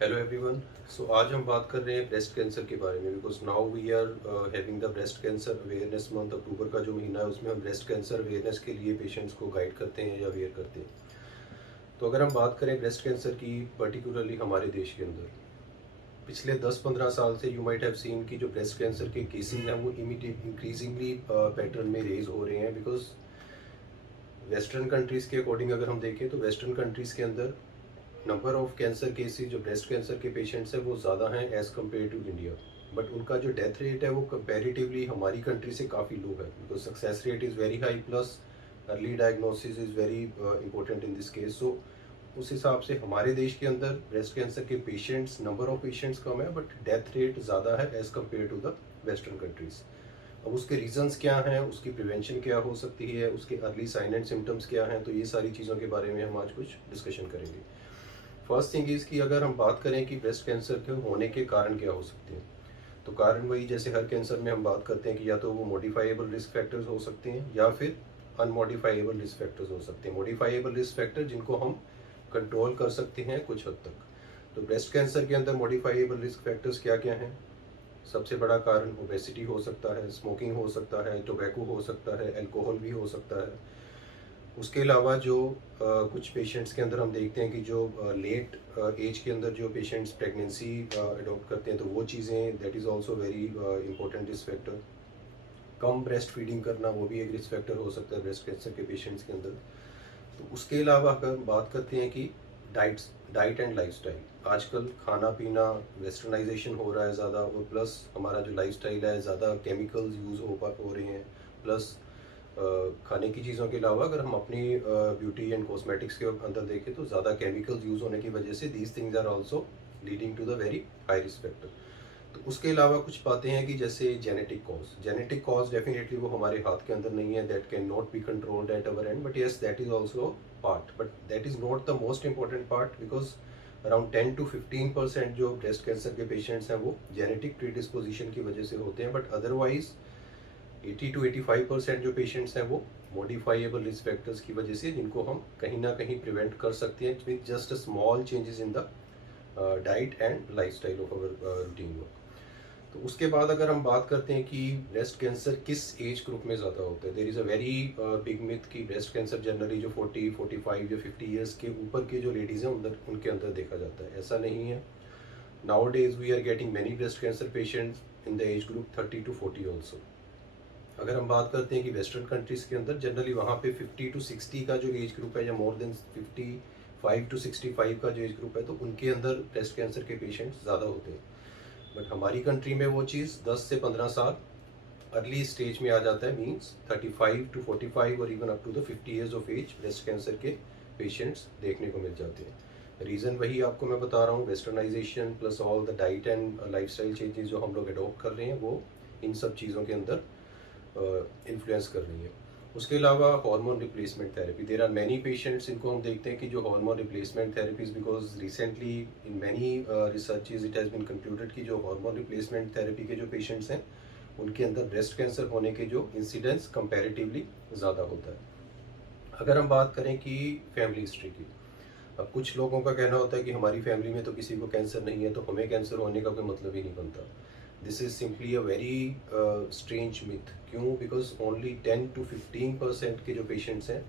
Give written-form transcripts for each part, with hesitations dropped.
Hello everyone. सो आज हम बात कर रहे हैं ब्रेस्ट कैंसर के बारे में, because now we are having the breast cancer awareness month. अक्टूबर का जो महीना है उसमें हम ब्रेस्ट कैंसर अवेयरनेस के लिए पेशेंट्स को गाइड करते हैं या अवेयर करते हैं। तो अगर हम बात करें ब्रेस्ट कैंसर की, पर्टिकुलरली हमारे देश के अंदर पिछले 10-15 साल से यू माइट हैव सीन कि जो ब्रेस्ट कैंसर के केसेस हैं वो इमीडिएट इंक्रीजिंगली पैटर्न में रेज हो रहे हैं। बिकॉज वेस्टर्न कंट्रीज़ के अकॉर्डिंग अगर हम देखें तो वेस्टर्न कंट्रीज़ के अंदर नंबर ऑफ कैंसर केसेस जो ब्रेस्ट कैंसर के पेशेंट्स हैं वो ज़्यादा हैं as compare to India. But उनका जो डेथ रेट है वो कंपैरेटिवली हमारी कंट्री से काफ़ी लो है, because success rate is very high plus early diagnosis is very important in this case. So उस हिसाब से हमारे देश के अंदर ब्रेस्ट कैंसर के पेशेंट्स, नंबर ऑफ पेशेंट्स कम है बट डेथ रेट ज़्यादा है as compare to the western countries. अब उसके रीजंस क्या हैं, उसकी प्रिवेंशन क्या हो सकती है, उसके अर्ली साइन एंड सिम्टम्स क्या हैं, तो ये सारी चीज़ों के बारे में हम आज कुछ डिस्कशन करेंगे। फर्स्ट थिंग इज़ कि अगर हम बात करें कि ब्रेस्ट कैंसर के होने के कारण क्या हो सकते हैं, तो कारण वही जैसे हर कैंसर में हम बात करते हैं कि या तो वो मॉडिफाइबल रिस्क फैक्टर्स हो सकते हैं या फिर अनमॉडिफाइबल रिस्क फैक्टर्स हो सकते हैं। मॉडिफाइबल रिस्क फैक्टर जिनको हम कंट्रोल कर सकते हैं कुछ हद तक। तो ब्रेस्ट कैंसर के अंदर मॉडिफाइबल रिस्क फैक्टर्स क्या क्या हैं? सबसे बड़ा कारण ओबेसिटी हो सकता है, स्मोकिंग हो सकता है, टोबैको हो सकता है, अल्कोहल भी हो सकता है। उसके अलावा जो कुछ पेशेंट्स के अंदर हम देखते हैं कि जो लेट एज के अंदर जो पेशेंट्स प्रेगनेंसी अडॉप्ट करते हैं तो वो चीज़ें, that is also very important risk factor. Come breast feeding करना वो भी एक रिस्क फैक्टर हो सकता है ब्रेस्ट कैंसर के पेशेंट्स के अंदर। तो उसके अलावा अगर हम बात करते हैं कि डाइट एंड लाइफस्टाइल, आजकल खाना पीना वेस्टर्नाइजेशन हो रहा है ज़्यादा, और प्लस हमारा जो लाइफस्टाइल है ज़्यादा केमिकल्स यूज़ हो रहे हैं। प्लस खाने की चीज़ों के अलावा अगर हम अपनी ब्यूटी एंड कॉस्मेटिक्स के अंदर देखें तो ज़्यादा केमिकल्स यूज़ होने की वजह से these things are also leading to the very high risk factor. तो उसके अलावा कुछ बातें हैं कि जैसे जेनेटिक कॉज डेफिनेटली वो हमारे हाथ के अंदर नहीं है, that can not be controlled at our and, but yes that is also part, but that is not the most important part. Because around 10 to 15% जो ब्रेस्ट कैंसर के पेशेंट्स हैं वो जेनेटिक प्रीडिस्पोजिशन की वजह से होते हैं, बट अदरवाइज 80 to 85% जो पेशेंट्स हैं वो मॉडिफाइएबल रिस्क फैक्टर्स की वजह से, जिनको हम कहीं ना कहीं प्रिवेंट कर सकते हैं with just small changes in the diet and lifestyle of our routine work. तो उसके बाद अगर हम बात करते हैं कि ब्रेस्ट कैंसर किस एज ग्रुप में ज़्यादा होता है, there is a very big myth कि ब्रेस्ट कैंसर जनरली जो 40, 45 या 50 ईयर्स के ऊपर की जो लेडीज़ हैं उनके अंदर देखा जाता है। ऐसा नहीं है। Nowadays we are getting many breast cancer patients in the age group 30 to 40 also. अगर हम बात करते हैं कि वेस्टर्न कंट्रीज़ के अंदर जनरली वहाँ पे 50 to 60 का जो एज ग्रुप है, या मोर देन 55 to 65 का जो एज ग्रुप है, तो उनके अंदर ब्रेस्ट कैंसर के पेशेंट्स ज़्यादा होते हैं। बट हमारी कंट्री में वो चीज़ 10 से 15 साल अर्ली स्टेज में आ जाता है, मीन्स 35 to 45 और even up to the 50 years of age breast cancer के पेशेंट्स देखने को मिल जाते हैं। रीज़न वही आपको मैं बता रहा हूँ, westernization plus all the diet and lifestyle changes जो हम लोग अडॉप्ट कर रहे हैं वो इन सब चीज़ों के अंदर इन्फ्लुएंस कर रही है। उसके अलावा hormone replacement therapy, there are many patients इनको हम देखते हैं कि जो hormone replacement therapies, because recently in many researches it has been concluded कि जो हार्मोन रिप्लेसमेंट थेरेपी के जो पेशेंट्स हैं उनके अंदर ब्रेस्ट कैंसर होने के जो इंसिडेंस कंपैरेटिवली ज़्यादा होता है। अगर हम बात करें कि फैमिली हिस्ट्री की, अब कुछ लोगों का कहना होता है कि हमारी फैमिली में तो किसी को कैंसर नहीं है तो हमें कैंसर होने का कोई मतलब ही नहीं बनता। This is simply a very strange myth. क्यों? बिकॉज ओनली 10 to 15% के जो पेशेंट्स हैं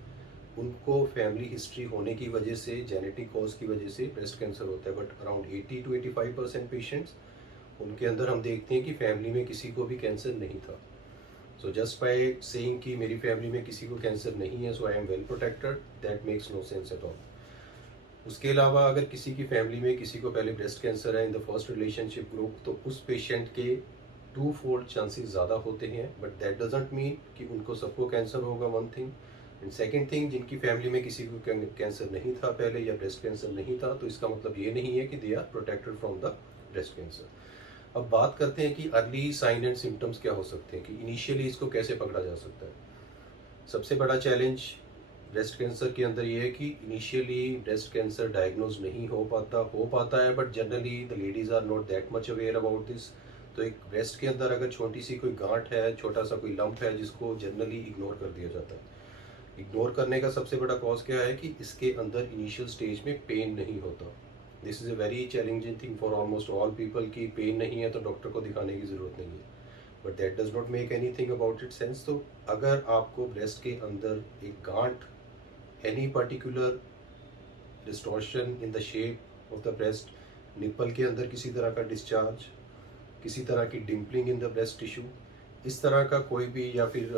उनको फैमिली हिस्ट्री होने की वजह से, जेनेटिक कॉज की वजह से ब्रेस्ट कैंसर होता है। बट अराउंड 80 to 85% पेशेंट्स, उनके अंदर हम देखते हैं कि फैमिली में किसी को भी कैंसर नहीं था। सो जस्ट बाय सेइंग कि मेरी फैमिली में किसी को कैंसर नहीं है so I am well protected, that makes no sense at all. उसके अलावा अगर किसी की फैमिली में किसी को पहले ब्रेस्ट कैंसर है in the first relationship group, तो उस पेशेंट के 2-fold चांसेस ज़्यादा होते हैं, बट दैट डजेंट मीन कि उनको सबको कैंसर होगा, one thing. And second thing, जिनकी फैमिली में किसी को कैंसर नहीं था पहले या ब्रेस्ट कैंसर नहीं था, तो इसका मतलब ये नहीं है कि they are protected from the breast cancer. अब बात करते हैं कि अर्ली साइन एंड सिम्टम्स क्या हो सकते हैं, कि इनिशियली इसको कैसे पकड़ा जा सकता है। सबसे बड़ा चैलेंज ब्रेस्ट कैंसर के अंदर ये है कि इनिशियली ब्रेस्ट कैंसर डायग्नोज नहीं हो पाता है, but generally the ladies are not that much aware about this. तो एक ब्रेस्ट के अंदर अगर छोटी सी कोई गांठ है, छोटा सा कोई लंप है, जिसको जनरली इग्नोर कर दिया जाता है। इग्नोर करने का सबसे बड़ा कॉज क्या है कि इसके अंदर इनिशियल स्टेज में पेन नहीं होता। This is a very challenging thing for almost all people कि पेन नहीं है तो डॉक्टर को दिखाने की ज़रूरत नहीं है, but that does not make any thing about it sense. तो अगर आपको ब्रेस्ट के अंदर एक गांठ, any particular distortion in the shape of the breast, nipple के अंदर किसी तरह का डिस्चार्ज, किसी तरह की dimpling in the breast tissue, इस तरह का कोई भी, या फिर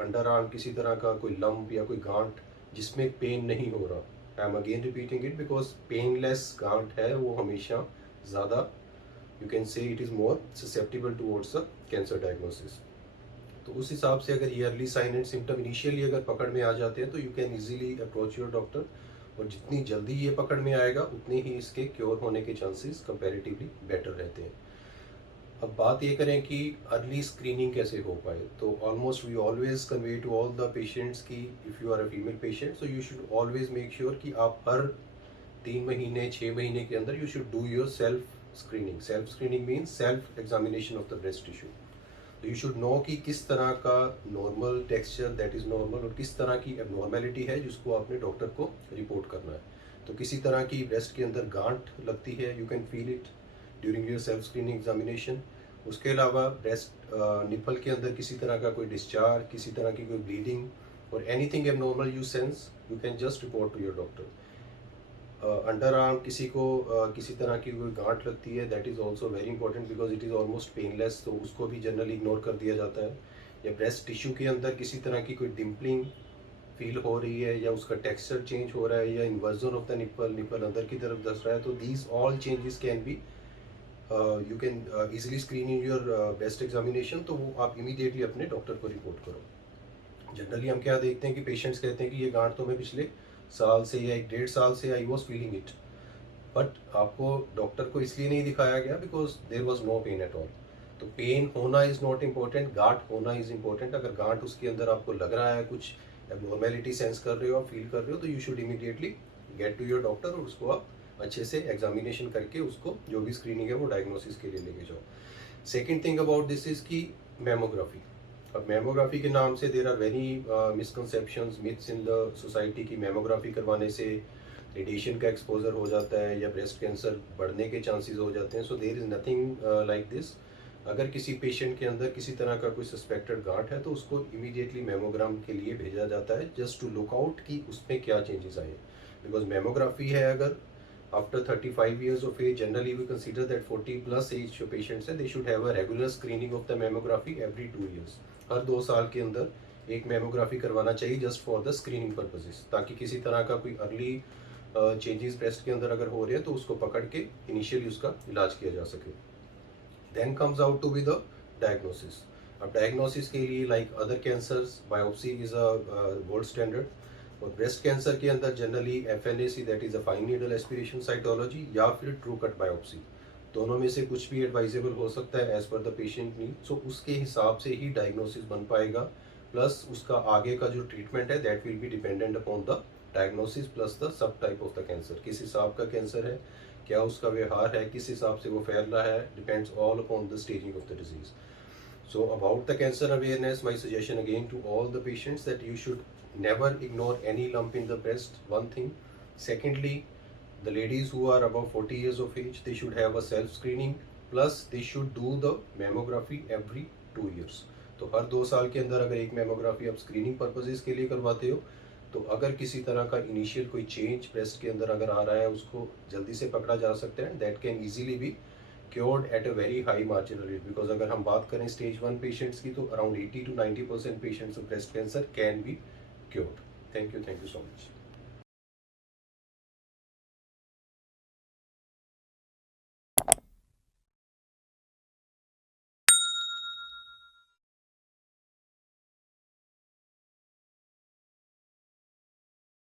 अंडर आर्म किसी तरह का कोई लंप या कोई गांठ जिसमें पेन नहीं हो रहा, I am again repeating it because painless गांठ है वो हमेशा ज़्यादा, you can say it is more susceptible towards a cancer diagnosis. तो उस हिसाब से अगर ये early sign and symptom initially अगर पकड़ में आ जाते हैं तो you can easily approach your doctor, और जितनी जल्दी ये पकड़ में आएगा उतने ही इसके क्योर होने के चांसेस कंपैरेटिवली बेटर रहते हैं। अब बात ये करें कि अर्ली स्क्रीनिंग कैसे हो पाए, तो almost we always convey to all the patients की if you are a female patient so you should always make sure कि आप हर 3 महीने 6 महीने के अंदर you should do your self screening. Self screening means self examination of the breast tissue. तो you should know कि किस तरह का normal texture that is normal और किस तरह की एबनॉर्मेलिटी है जिसको आपने डॉक्टर को रिपोर्ट करना है। तो किसी तरह की ब्रेस्ट के अंदर गांठ लगती है, you can feel it during your self screening examination. उसके अलावा ब्रेस्ट निपल के अंदर किसी तरह का कोई डिस्चार्ज, किसी तरह की कोई ब्लीडिंग और anything abnormal you sense, you can just report to your doctor. Under arm किसी को किसी तरह की कोई गांठ लगती है, that is also very important because it is almost painless, तो उसको भी जनरली इग्नोर कर दिया जाता है। या ब्रेस्ट टिश्यू के अंदर किसी तरह की कोई डिम्पलिंग फील हो रही है, या उसका टेक्सचर चेंज हो रहा है, या inversion of the nipple, nipple अंदर की तरफ धस रहा है, तो these all changes can be you can easily screen in your breast examination. तो वो आप इमीडिएटली अपने डॉक्टर को रिपोर्ट करो। जनरली हम क्या देखते हैं कि पेशेंट्स कहते हैं कि ये गांठ तो मैं पिछले साल से या 1 डेढ़ साल से I was feeling it, but आपको डॉक्टर को इसलिए नहीं दिखाया गया because there was no pain at all. तो पेन होना इज़ नॉट इम्पोर्टेंट, गांठ होना इज़ इम्पोर्टेंट। अगर गांठ उसके अंदर आपको लग रहा है, कुछ एबनॉर्मेलिटी सेंस कर रहे हो, आप फील कर रहे हो, तो you should immediately get to your doctor और उसको आप अच्छे से एग्जामिनेशन करके उसको जो भी स्क्रीनिंग है वो डायग्नोसिस के लिए लेके जाओ। Second thing about this is की मेमोग्राफी। अब मेमोग्राफी के नाम से there are very misconceptions, myths in the society की मेमोग्राफी करवाने से रेडिएशन का एक्सपोजर हो जाता है या ब्रेस्ट कैंसर बढ़ने के चांसेस हो जाते हैं। So there is nothing like this. अगर किसी पेशेंट के अंदर किसी तरह का कोई सस्पेक्टेड गांठ है तो उसको इमीडिएटली मेमोग्राम के लिए भेजा जाता है जस्ट टू लुक आउट कि उसमें क्या चेंजेस आए। बिकॉज मेमोग्राफी है अगर after 35 years of age, generally we consider that 40 plus age जो patients हैं, they should have a regular screening of the mammography every 2 years। हर 2 साल के अंदर एक मेमोग्राफी करवाना चाहिए just for the screening purposes, ताकि किसी तरह का कोई अर्ली चेंजेस ब्रेस्ट के अंदर अगर हो रहे हैं तो उसको पकड़ के इनिशियली उसका इलाज किया जा सके। Then comes out to be the diagnosis. अब डायग्नोसिस के लिए like other cancers biopsy is a gold standard, और ब्रेस्ट कैंसर के अंदर generally FNAC that is a fine needle aspiration cytology या फिर ट्रू कट बायोप्सी, दोनों में से कुछ भी एडवाइजेबल हो सकता है as per the patient need. सो उसके हिसाब से ही डायग्नोसिस बन पाएगा, प्लस उसका आगे का जो ट्रीटमेंट है that will be dependent upon the diagnosis plus the sub type of the cancer. किस हिसाब का कैंसर है, क्या उसका व्यवहार है, किस हिसाब से वो फैल रहा है, depends all upon the staging of the disease. So about the cancer awareness, my suggestion again to all the patients that you should never ignore any lump in the breast, one thing. Secondly, the ladies who are above 40 years of age, they should have a self screening, plus they should do the mammography every 2 years. तो हर 2 साल के अंदर अगर एक mammography आप screening purposes के लिए करवाते हो, तो अगर किसी तरह का इनिशियल कोई चेंज ब्रेस्ट के अंदर अगर आ रहा है उसको जल्दी से पकड़ा जा सकता है, that can easily B cured at a very high marginal rate। because अगर हम बात करें स्टेज 1 पेशेंट्स की तो around 80 to 90% patients of breast cancer can be cured। Thank you so much.